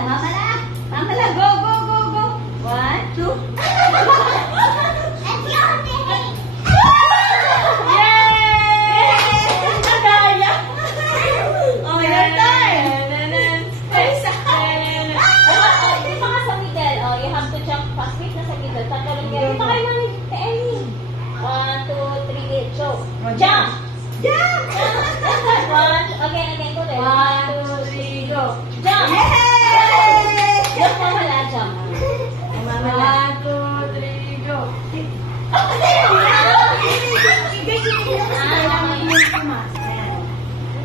Mama na. Mama na. Go, go, go, go. 1, 2. Jump! Jump! Again, go there. 1, 2, 3, go. Jump! Yay! Jump mo wala, jump. 1, 2, 3, go.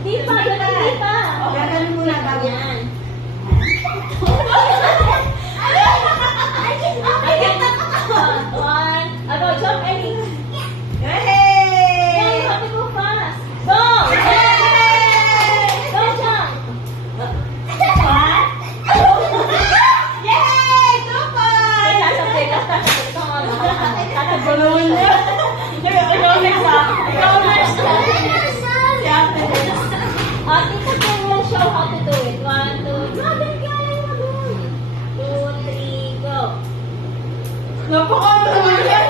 Hindi pa, hindi pa. Gaganon muna bago. Yan. Go, jump, Ellie. Yay! You have to go fast. Go! Go, jump. Yay! Two points! Balloon. Ikaw next ha. Ikaw next ha. Tita Kim will show how to do it. 1, 2, Two, three, go. Napakano naman yan!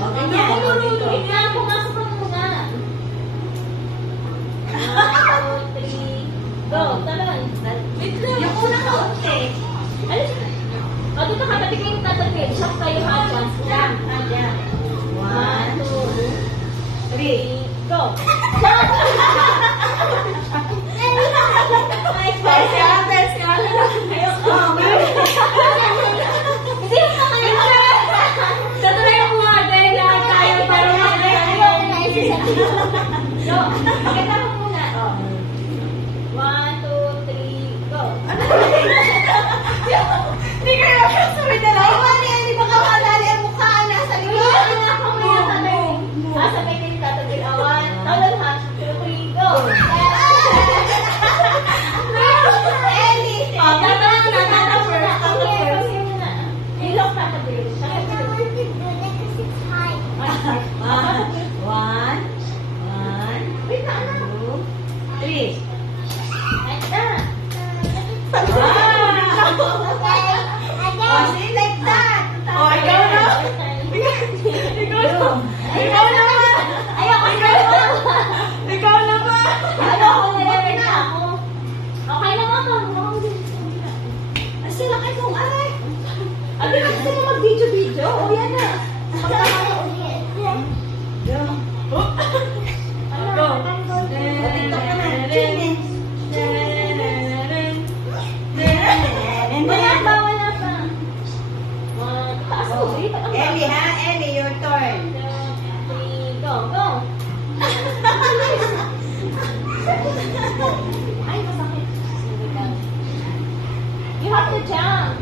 Okay na. Wait lang, pumasok ka muna. 1, 2, 3, go. Talon. Yung una ka unti. Alis na. O, dito ka, pati kayo tatagpid. Shop kayo ha. Jump. Jump. 1, 2, 3, go. Best ka, best ka. Hindi mo pa kayo. Tatuloy ang mga dahil lahat tayo pero go. Okay, tama muna. 1, 2, 3, go. Hindi ka naman sabi na lang. Hindi ba kakalali ang mukha? Nasa likod. Sabay kayo tatagil. 1, talon ha. 2, 3, go. Ellie. Tatawag muna. Ilok tatagil. One. Wait na, anak. 2, 3. Like that. Oh, see, like that. Oh, ikaw na. Ikaw naman. Ayoko na. Ikaw na ba? Ayoko na na ako. Okay na ako. Sila kayo kung aray. Ano na gusto mo mag-video-video? O yan na. Go. TikTok naman. Chine. Wala pa, wala pa. Taas mo, dito. Ellie ha? Ellie, your turn. 2, 3, go, go. Ay, masakit. You have to jump.